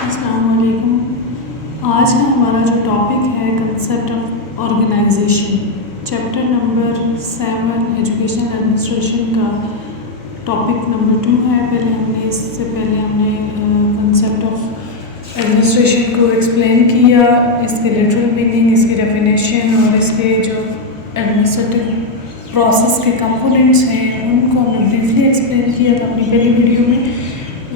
अस्सलाम वालेकुम। आज का हमारा जो टॉपिक है concept of organisation, chapter number 7 education administration का टॉपिक नंबर 2 है। इससे पहले हमने कंसेप्ट ऑफ एडमिनिस्ट्रेशन को एक्सप्लेन किया, इसके लिटरल मीनिंग, इसकी डेफिनेशन और इसके जो एडमिनिस्ट्रेटिव प्रोसेस के कंपोनेंट्स हैं उनको हमने ब्रीफली एक्सप्लेन किया था अपनी पहली वीडियो में,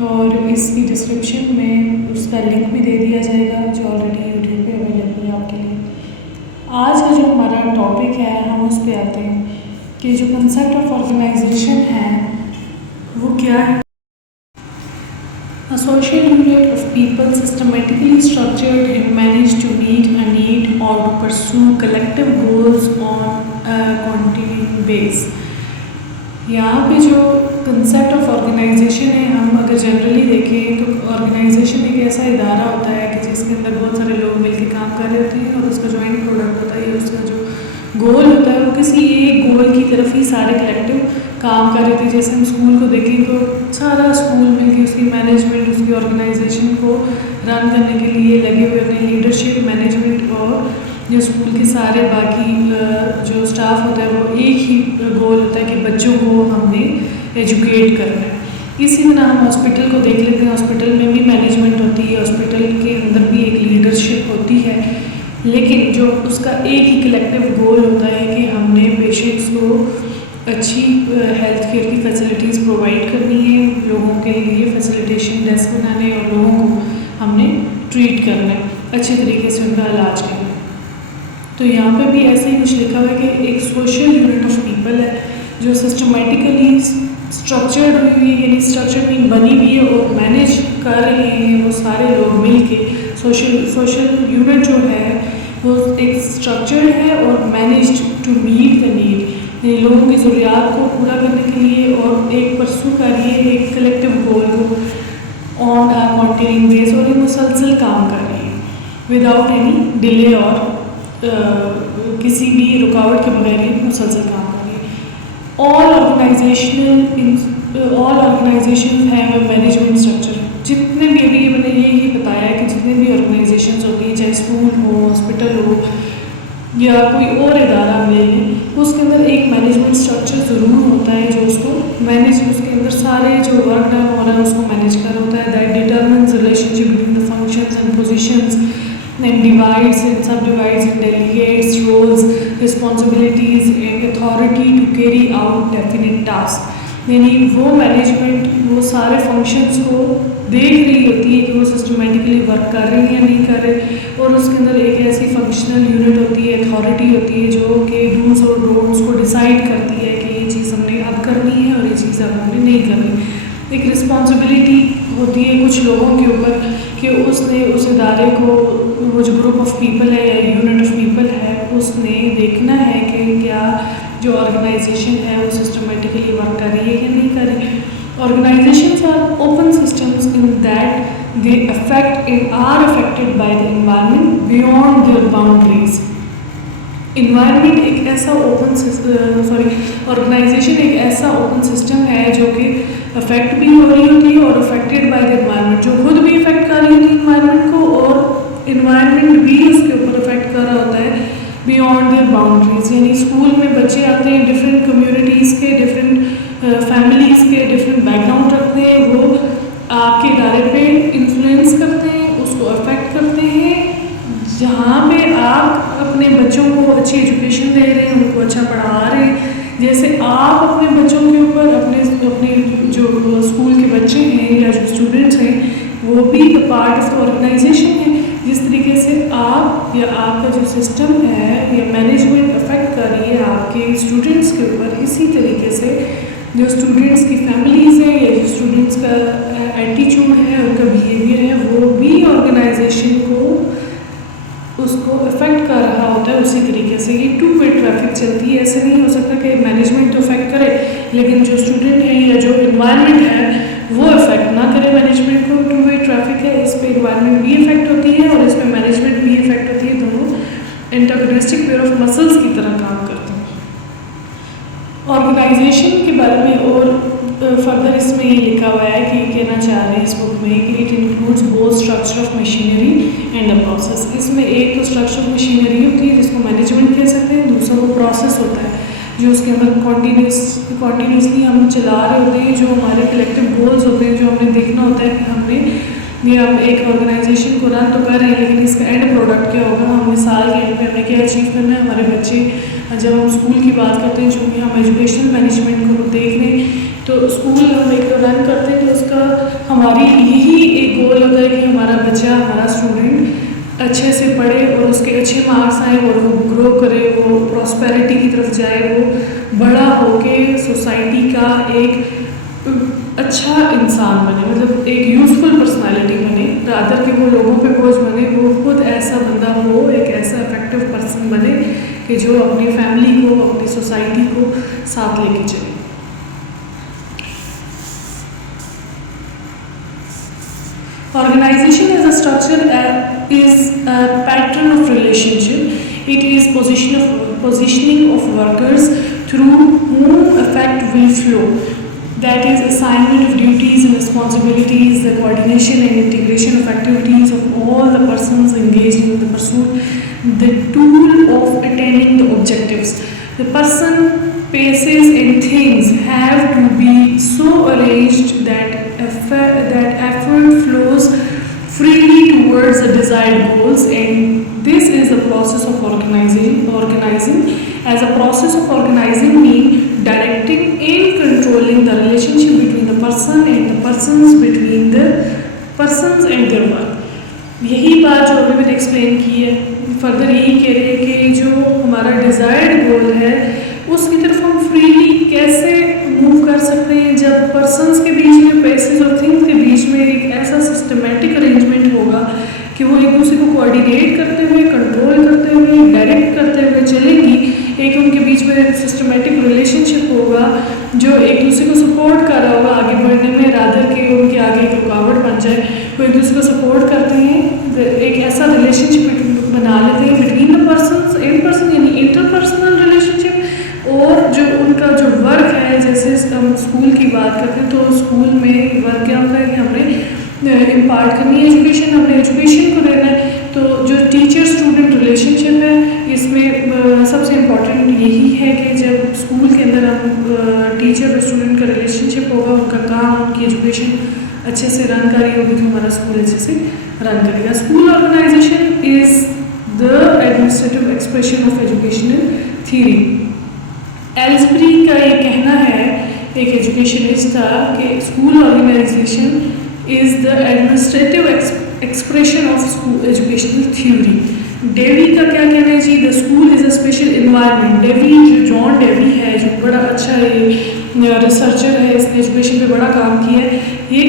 और इसकी डिस्क्रिप्शन में उसका लिंक भी दे दिया जाएगा जो ऑलरेडी यूट्यूब पे अवेलेबल है आपके लिए। आज का जो हमारा टॉपिक है हम उस पर आते हैं कि जो कंसेप्ट ऑफ ऑर्गेनाइजेशन है वो क्या है। A social unit of people systematically structured and managed to meet a need or to pursue collective goals on a continuing basis। यहाँ पे जो कंसेप्ट ऑफ ऑर्गेनाइजेशन है, हम अगर जनरली देखें तो ऑर्गेनाइजेशन एक ऐसा इदारा होता है कि जिसके अंदर बहुत सारे लोग मिलकर काम कर रहे होते हैं और उसका जो एंड प्रोडक्ट होता है, उसका जो गोल होता है वो किसी एक गोल की तरफ ही सारे कलेक्टिव काम कर रहे थे। जैसे हम स्कूल को देखें तो सारा स्कूल मिलकर उसकी मैनेजमेंट, उसकी ऑर्गेनाइजेशन को रन करने के लिए लगे हुए होते हैं। लीडरशिप, मैनेजमेंट और जो स्कूल के सारे बाकी जो स्टाफ होता है वो एक ही गोल होता है कि बच्चों को हमने एजुकेट करना है। इसी तरह हम हॉस्पिटल को देख लेते हैं, हॉस्पिटल में भी मैनेजमेंट होती है, हॉस्पिटल के अंदर भी एक लीडरशिप होती है, लेकिन जो उसका एक ही कलेक्टिव गोल होता है कि हमने पेशेंट्स को अच्छी हेल्थ केयर की फैसिलिटीज़ प्रोवाइड करनी है, लोगों के लिए फैसिलिटेशन डेस्क बनाने और लोगों को हमने ट्रीट करना है, अच्छे तरीके से उनका इलाज करना है। तो यहाँ पे भी ऐसे ही कुछ लिखा हुआ है कि एक सोशल यूनिट ऑफ पीपल है जो सिस्टमेटिकली स्ट्रक्चर्ड हुई है, यानी स्ट्रक्चर में बनी हुई है और मैनेज कर रहे हैं वो सारे लोग मिल के। सोशल यूनिट जो है वो एक स्ट्रक्चर्ड है और managed to meet the need, यानी लोगों की ज़रूरियात को पूरा करने के लिए और एक परसू कर रही है एक कलेक्टिव गोल को ऑन अ कॉन्टिन्यूइंग बेस, और ये मुसलसल काम कर रही है विदाउट एनी डिले और किसी भी रुकावट के बगैर ही मुसलसल काम कर रही है। ऑल ऑर्गेनाइजेशन है मैनेजमेंट स्ट्रक्चर। जितने भी अभी मैंने यही बताया है कि जितने भी ऑर्गेनाइजेशन होती हैं, चाहे स्कूल हो, हॉस्पिटल हो या कोई और इदारा ले लें, उसके अंदर एक मैनेजमेंट स्ट्रक्चर ज़रूर होता है जो उसको मैनेज, उसके अंदर सारे जो वर्क डन हो रहा है उसको मैनेज कर होता है। That determines relationship between the functions and positions and divides and subdivides and delegates roles, responsibilities and authority to carry out definite tasks। यानी वो मैनेजमेंट वो सारे फंक्शंस को देख रही होती है कि वो सिस्टमेटिकली वर्क कर रहे हैं या नहीं कर रहे, और उसके अंदर एक ऐसी फंक्शनल यूनिट होती है, अथॉरिटी होती है जो कि डूज और डोंट्स को डिसाइड करती है कि ये चीज़ हमने अब करनी है और ये चीज़ अब हमने नहीं करनी। एक रिस्पॉन्सिबिलिटी होती है कुछ लोगों के ऊपर कि उसने उस इदारे को, वो जो ग्रुप ऑफ पीपल है या यूनिट ऑफ पीपल है, उसने देखना है कि क्या जो ऑर्गेनाइजेशन है वो सिस्टमेटिकली वर्क कर रही है या नहीं कर रही। Organisations are open systems in that they are affected by the environment beyond their boundaries. Environment एक ऐसा ऑर्गेनाइजेशन एक ऐसा ओपन सिस्टम है जो कि अफेक्ट भी हो रही होती है और अफेक्टेड बाय द एनवायरनमेंट, जो खुद भी इफेक्ट कर रही होती है इन्वायरमेंट को और इन्वायरमेंट भी उसके ऊपर अफेक्ट कर रहा होता है बियॉन्ड देयर बाउंड्रीज। यानी स्कूल में बच्चे आते हैं डिफरेंट कम्युनिटीज़ के, डिफरेंट फैमिलीज़ के, डिफरेंट बैकग्राउंड रखते हैं, वो आपके इदारे पे इन्फ्लुएंस करते हैं, उसको अफेक्ट करते हैं। जहाँ पे आप अपने बच्चों को अच्छी एजुकेशन दे रहे हैं, उनको अच्छा पढ़ा रहे हैं, जैसे आप अपने बच्चों के ऊपर अपने जो स्कूल के बच्चे हैं या जो स्टूडेंट्स हैं वो भी पार्ट ऑफ द ऑर्गेनाइजेशन है। जिस तरीके से आप या आपका जो सिस्टम है या मैनेजमेंट अफेक्ट कर रही है आपके स्टूडेंट्स के ऊपर, इसी तरीके से जो स्टूडेंट्स की फैमिलीज़ हैं या जो स्टूडेंट्स का एटीट्यूड है, उनका बिहेवियर है, वो भी ऑर्गेनाइजेशन को उसको अफेक्ट कर रहा होता है। उसी तरीके से ये टू वे ट्रैफिक चलती है। ऐसे नहीं हो सकता कि मैनेजमेंट तो अफेक्ट करे लेकिन जो स्टूडेंट है या जो इन्वायरमेंट है वो अफेक्ट ना करे मैनेजमेंट को। टू वे ट्रैफिक है, इस पर इन्वायरमेंट भी इफेक्ट होती है और इस पर मैनेजमेंट भी इफेक्ट होती है। दोनों एंटागोनिस्टिक पेयर ऑफ मसल्स की तरह काम करते हैं। ऑर्गेनाइजेशन के बारे में और फर्दर इसमें ये लिखा हुआ है कि कहना चाह रहे हैं इस बुक में कि it includes both structure of machinery and the process. इसमें एक तो स्ट्रक्चर ऑफ मशीनरी होती है जिसको मैनेजमेंट कह सकते हैं, दूसरा वो प्रोसेस होता है जो उसके अंदर कॉन्टीन्यूसली हम चला रहे होते हैं, जो हमारे कलेक्टिव गोल्स होते हैं, जो हमने देखना होता है कि हमने ये हम एक ऑर्गेनाइजेशन को रन तो कर रहे हैं लेकिन इसका एंड प्रोडक्ट क्या होगा, हमें साल के एंड पे हमें क्या अचीव करना है। हमारे बच्चे जब हम स्कूल की बात करते हैं, चूँकि हम एजुकेशनल मैनेजमेंट को देख रहे हैं, तो स्कूल हम एक रन करते हैं तो उसका हमारी यही एक गोल होता है कि हमारा बच्चा, हमारा स्टूडेंट अच्छे से पढ़े और उसके अच्छे मार्क्स आए और वो ग्रो करे, वो प्रॉस्पेरिटी की तरफ जाए, वो बड़ा होके सोसाइटी का एक अच्छा इंसान बने, मतलब एक यूज़फुल पर्सनालिटी बने, रादर कि वो लोगों पे बोझ बने, वो खुद ऐसा बंदा हो, एक ऐसा इफेक्टिव पर्सन बने कि जो अपनी फैमिली को, अपनी सोसाइटी को साथ लेके चले। Organization as a structure is a pattern of relationship. It is positioning of workers through whom effect will flow. That is assignment of duties and responsibilities, the coordination and integration of activities of all the persons engaged in the pursuit, the tool of attaining the objectives. The person, places and things have to be so arranged that effort flows freely towards the desired goals, and this is the process of organizing. As a process of organizing means directing and controlling the relationship between the person and the persons, between the persons and their work. यही बात जो अभी मैंने explain की है, further यही कह रहे हैं कि जो हमारा डिज़ायर्ड गोल है उसकी तरफ हम फ्रीली कैसे मूव कर सकते हैं जब पर्सन्स के बीच में, प्लेसेस और थिंग्स के बीच में एक ऐसा सिस्टमेटिक अरेंजमेंट होगा कि वो एक दूसरे को कोऑर्डिनेट करते हुए, कंट्रोल करते हुए, डायरेक्ट करते हुए चलेंगी। एक उनके बीच में सिस्टमेटिक रिलेशनशिप होगा जो एक दूसरे को सपोर्ट कर रहा होगा आगे बढ़ने में, रादर के उनके आगे एक रुकावट बन जाए। वो एक दूसरे को सपोर्ट करते हैं, एक ऐसा रिलेशनशिप बना लेते हैं between the persons and person, यानी इंटरपर्सनल रिलेशनशिप। और जो उनका जो वर्क है, जैसे हम स्कूल की बात करते हैं तो स्कूल में वर्क क्या होता है कि हमने इम्पार्ट करनी है एजुकेशन, हमने एजुकेशन को देना है। तो जो टीचर स्टूडेंट रिलेशनशिप है इसमें सबसे इम्पॉर्टेंट यही है कि जब स्कूल के अंदर हम टीचर और स्टूडेंट का रिलेशनशिप होगा, उनका काम, उनकी एजुकेशन अच्छे से रन कर रही होगी तो हमारा स्कूल अच्छे से रन करेगा। School organization is the administrative expression of educational theory. Elsbree का ये कहना है, एक एजुकेशनिस्ट था, कि school organization is the administrative expression of school educational theory. Dewey का क्या कहना है जी? The school is a special environment. Dewey, जो जॉन डेवी है, जो बड़ा अच्छा रिसर्चर है, इसने एजुकेशन पे बड़ा काम किया है, ये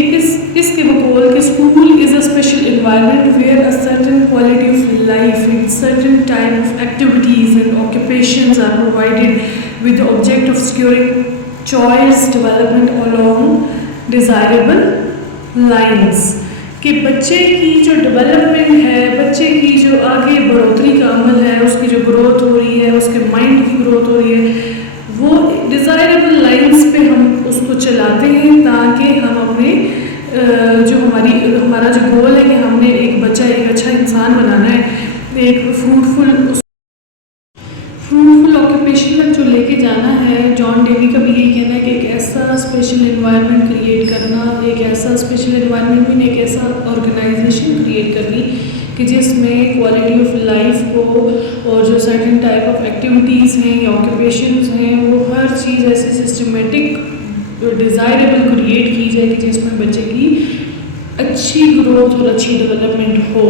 इसके बकौल कि school is a special environment where a certain quality of life with certain type of activities and occupations are provided with the object of securing choice development along desirable lines। कि बच्चे की जो डेवलपमेंट है, बच्चे की जो आगे बढ़ोतरी का अमल है, उसकी जो ग्रोथ हो रही है, उसके माइंड की ग्रोथ हो रही है, वो डिज़ायरेबल लाइंस पे हम उसको चलाते हैं ताकि हम अपने जो हमारा जो गोल है कि हमने एक बच्चा एक अच्छा इंसान बनाना है, एक फ्रूटफुल ऑक्यूपेशन तक जो लेके जाना है। जॉन डेवी का भी यही कहना है कि एक ऐसा स्पेशल एनवायरनमेंट क्रिएट करना, एक ऐसा स्पेशल एनवायरनमेंट में एक ऐसा ऑर्गेनाइजेशन क्रिएट करनी कि जिसमें क्वालिटी ऑफ लाइफ को और जो सर्टेन टाइप ऑफ एक्टिविटीज़ हैं या ऑक्यूपेशंस हैं, वो हर चीज़ ऐसे सिस्टमेटिक डिज़ायरेबल क्रिएट की जाए कि जिसमें बच्चे की अच्छी ग्रोथ और अच्छी डेवलपमेंट हो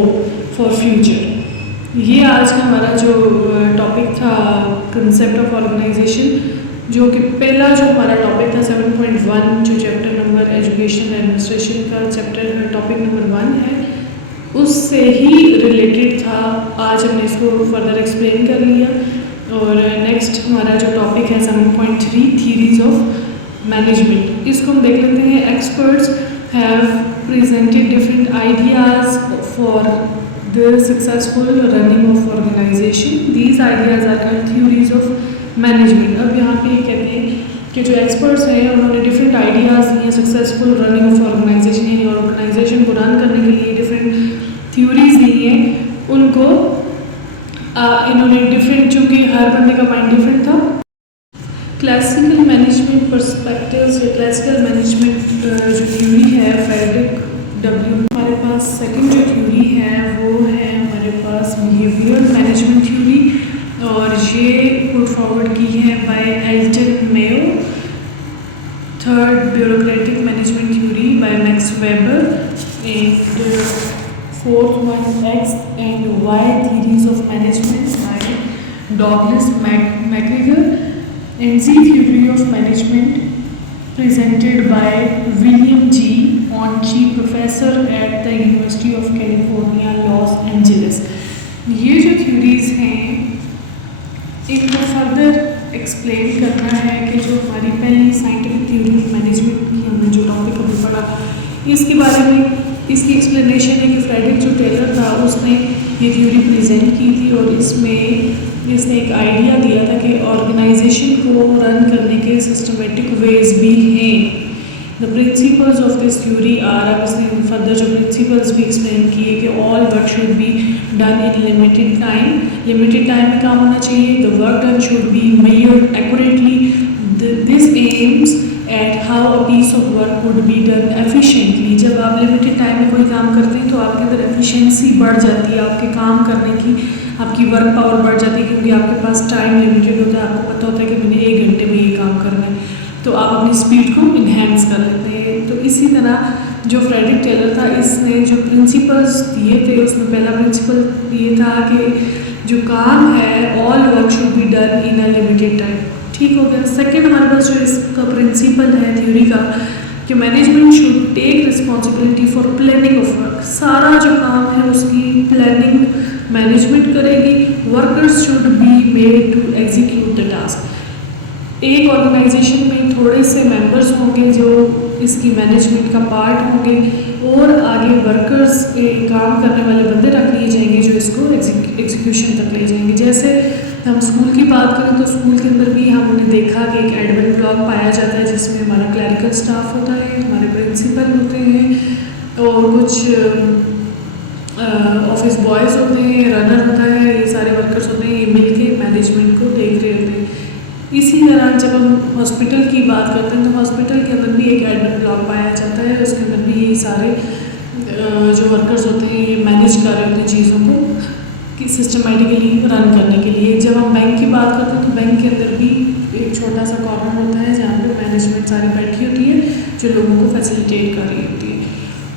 फॉर फ्यूचर। ये आज का हमारा जो टॉपिक था कंसेप्ट ऑफ ऑर्गेनाइजेशन, जो कि पहला जो हमारा टॉपिक था 7.1, जो चैप्टर नंबर एजुकेशन एडमिनिस्ट्रेशन का चैप्टर टॉपिक नंबर 1 है, उससे ही रिलेटेड था। आज हमने इसको फर्दर एक्सप्लेन कर लिया। और नेक्स्ट हमारा जो टॉपिक है 7.3 थीरीज ऑफ मैनेजमेंट, इसको हम देख लेते हैं। Experts have presented different ideas for the successful running of organization. These ideas are called theories of management. अब यहाँ पे ये कहते हैं कि जो एक्सपर्ट्स हैं उन्होंने डिफरेंट आइडियाज़ दिए सक्सेसफुल रनिंग ऑफ ऑर्गेनाइजेशन, यानी ऑर्गेनाइजेशन को रन करने के लिए डिफरेंट थ्योरीज दी हैं उनको। इन्होंने डिफरेंट, चूँकि हर बंदे का माइंड डिफरेंट था, क्लासिकल मैनेजमेंट पर्सपेक्टिव्स या क्लासिकल मैनेजमेंट जो थ्योरी है फ्रेडरिक डब्ल्यू। हमारे पास सेकंड जो थ्योरी है वो है हमारे पास बिहेवियरल मैनेजमेंट थ्योरी, और ये पुट फॉरवर्ड की है by Elton Mayo. Third bureaucratic management theory by Max Weber, and fourth one X and Y theories of management by Douglas McGregor, and Z theory of management presented by William G. Onchi, professor at the University of California, Los Angeles। ये जो theories हैं इनको further explain करना है कि जो हमारी पहली साइंटिफिक थ्योरी ऑफ मैनेजमेंट की हमने जो टॉपिक अभी पढ़ा इसके बारे में, इसकी एक्सप्लेनेशन है कि फ्रेडरिक जो टेलर था उसने ये थ्योरी प्रेजेंट की थी, और इसने एक आइडिया दिया था कि ऑर्गेनाइजेशन को रन करने के सिस्टमेटिक वेज भी हैं। The principles of this theory are, अब इसने फर्दर जो प्रिंसिपल्स भी एक्सप्लेन किए कि all work should be done in limited time में काम होना चाहिए। The work done should be measured accurately. This aims at how a piece of work would be done efficiently. जब आप लिमिटेड टाइम में कोई काम करते हैं तो आपके अंदर एफिशिएंसी बढ़ जाती है, आपके काम करने की आपकी वर्क पावर बढ़ जाती है, क्योंकि आपके पास टाइम लिमिटेड होता है। आपको पता होता है कि मैंने 1 घंटे में ये काम करना है, तो आप अपनी स्पीड को इन्हेंस कर लेते हैं। तो इसी तरह जो फ्रेडरिक टेलर था इसने जो प्रिंसिपल्स दिए थे उसमें पहला प्रिंसिपल ये था कि जो काम है all work should be done in a limited time. ठीक हो गया। सेकेंड हमारे पास जो इसका प्रिंसिपल है थ्योरी का कि management should take responsibility for planning of work. सारा जो काम है उसकी प्लानिंग मैनेजमेंट करेगी। Workers should be made to execute the task. एक ऑर्गेनाइजेशन में थोड़े से मेंबर्स होंगे जो इसकी मैनेजमेंट का पार्ट होंगे, और आगे वर्कर्स काम करने वाले बंदे रख लिए जाएंगे जो इसको एग्जीक्यूशन तक ले जाएंगे। जैसे हम स्कूल की बात करें तो स्कूल के अंदर भी हमने देखा कि एक एडमिन ब्लॉक पाया जाता है जिसमें हमारा क्लरिकल स्टाफ होता है, हमारे प्रिंसिपल होते हैं और कुछ ऑफिस बॉयज़ होते हैं, रनर होता है, ये सारे वर्कर्स होते हैं, ये मिलके मैनेजमेंट को देख रहे होते हैं। इसी तरह जब हम हॉस्पिटल की बात करते हैं तो हॉस्पिटल के अंदर भी एक एडमिन ब्लॉक पाया जाता है, उसके अंदर भी ये सारे जो वर्कर्स होते हैं ये मैनेज कर रहे होते हैं चीज़ों को कि सिस्टमेटिकली रन करने के लिए। जब हम बैंक की बात करते हैं तो बैंक के अंदर भी एक छोटा सा कॉर्नर होता है जहाँ पे मैनेजमेंट सारी बैठी होती है जो लोगों को फैसिलिटेट कर रही होती है।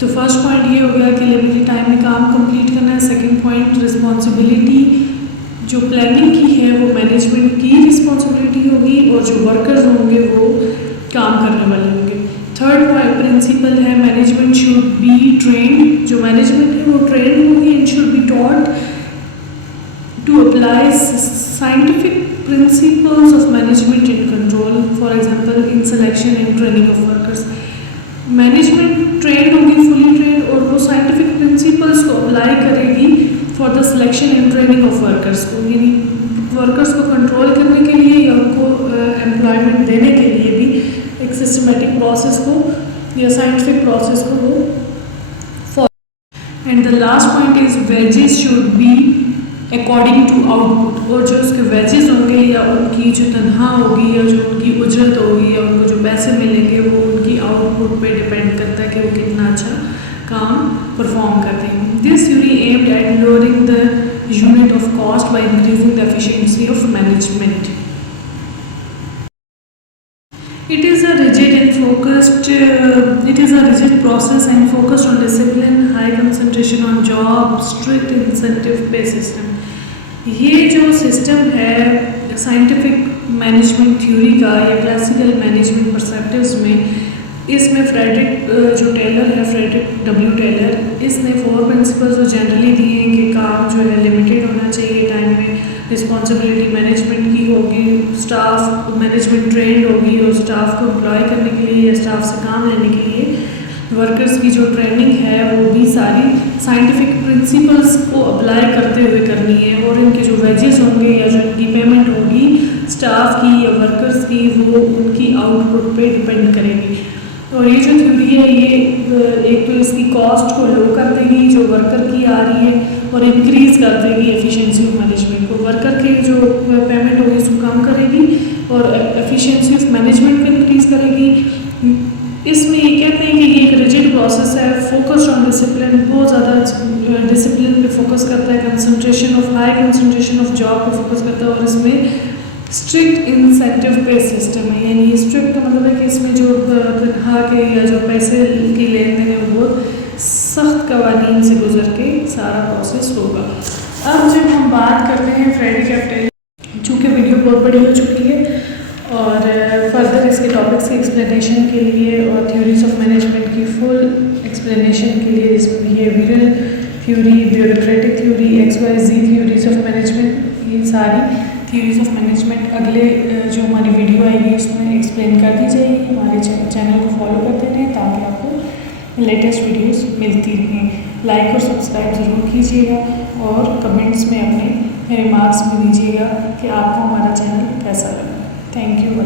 तो फर्स्ट पॉइंट ये हो गया कि लिमिटेड टाइम में काम कंप्लीट करना है। सेकंड पॉइंट रिस्पॉन्सिबिलिटी जो प्लानिंग की है वो मैनेजमेंट की रिस्पॉन्सिबिलिटी होगी और जो वर्कर्स होंगे वो काम करने वाले होंगे। थर्ड प्रिंसिपल है मैनेजमेंट शुड बी ट्रेंड। जो मैनेजमेंट है वो ट्रेंड होगी and should be taught to apply scientific principles of management and control, for example in selection and training of workers। Management trend होगी, फुली ट्रेंड, और वो scientific principles को apply करेगी for the selection and training of workers को, यानी workers को control करने के लिए या उनको एम्प्लॉयमेंट देने के लिए भी एक सिस्टमेटिक प्रोसेस को या साइंटिफिक प्रोसेस को वो follow. And the last point is wages should be according to output, और जो उसके वेजेस होंगे या उनकी जो तनख्वाह होगी या जो उनकी उजरत होगी या उनको जो पैसे मिलेंगे वो उनकी आउटपुट पे डिपेंड करता है कि वो कितना अच्छा काम परफॉर्म करते हैं। This theory aimed at lowering the unit of cost by increasing the efficiency of management. It is a rigid process and focused on discipline, high concentration on job, strict incentive pay system। ये जो system है scientific management theory का या classical management परसेप्टिव्स में, इसमें Frederick जो Taylor है, Frederick W Taylor, इसने 4 प्रिंसिपल्स जो जनरली दिए हैं कि काम जो है लिमिटेड होना चाहिए टाइम में, रिस्पॉन्सिबिलिटी मैनेजमेंट की होगी, स्टाफ मैनेजमेंट ट्रेंड होगी और स्टाफ को एम्प्लॉय करने के लिए या स्टाफ से काम लेने के लिए वर्कर्स की जो ट्रेनिंग है वो भी सारी साइंटिफिक प्रिंसिपल्स को अप्लाई करते हुए करनी है, और इनके जो वेजेस होंगे या जो इनकी पेमेंट होगी स्टाफ की या वर्कर्स की, वो उनकी आउटपुट पे डिपेंड करेगी। और ये जो थ्योरी है ये एक तो इसकी कॉस्ट को लो कर देगी जो वर्कर की आ रही है, और इंक्रीज़ कर देगी एफिशिएंसी ऑफ मैनेजमेंट को। वर्कर के जो पेमेंट होगी उसको कम करेगी और एफिशिएंसी ऑफ मैनेजमेंट को इंक्रीज़ करेगी। इसमें ये कहते हैं कि ये एक रिजिड प्रोसेस है, फोकस्ड ऑन डिसिप्लिन, बहुत ज़्यादा डिसिप्लिन पे फोकस करता है, concentration of high concentration of job पे फोकस करता है, और इसमें स्ट्रिक्ट इंसेंटिव पे सिस्टम है। यानी स्ट्रिक्ट का मतलब है कि इसमें जो तनख्वाह के या जो पैसे की लेन देन है वो बहुत सख्त कवानीन से गुजर के सारा प्रोसेस होगा। अब जब हम बात करते हैं फ्रेडी कैपिटल, चूँकि वीडियो बहुत बड़ी हो चुकी है और फर्दर इसके टॉपिक्स की एक्सप्लेनेशन के लिए और थ्योरीज ऑफ मैनेजमेंट की फुल एक्सप्लेनेशन के लिए behavioural theory, bureaucratic theory, XYZ theories of management, ये सारी थ्योरीज ऑफ मैनेजमेंट अगले जो हमारी वीडियो आएगी उसमें एक्सप्लेन कर दी जाएगी। हमारे चैनल को फॉलो करते रहें ताकि आपको लेटेस्ट वीडियोस मिलती रहें। लाइक और सब्सक्राइब ज़रूर कीजिएगा और कमेंट्स में अपने रिमार्क्स भी दीजिएगा कि आपको हमारा चैनल कैसा लगा। Thank you.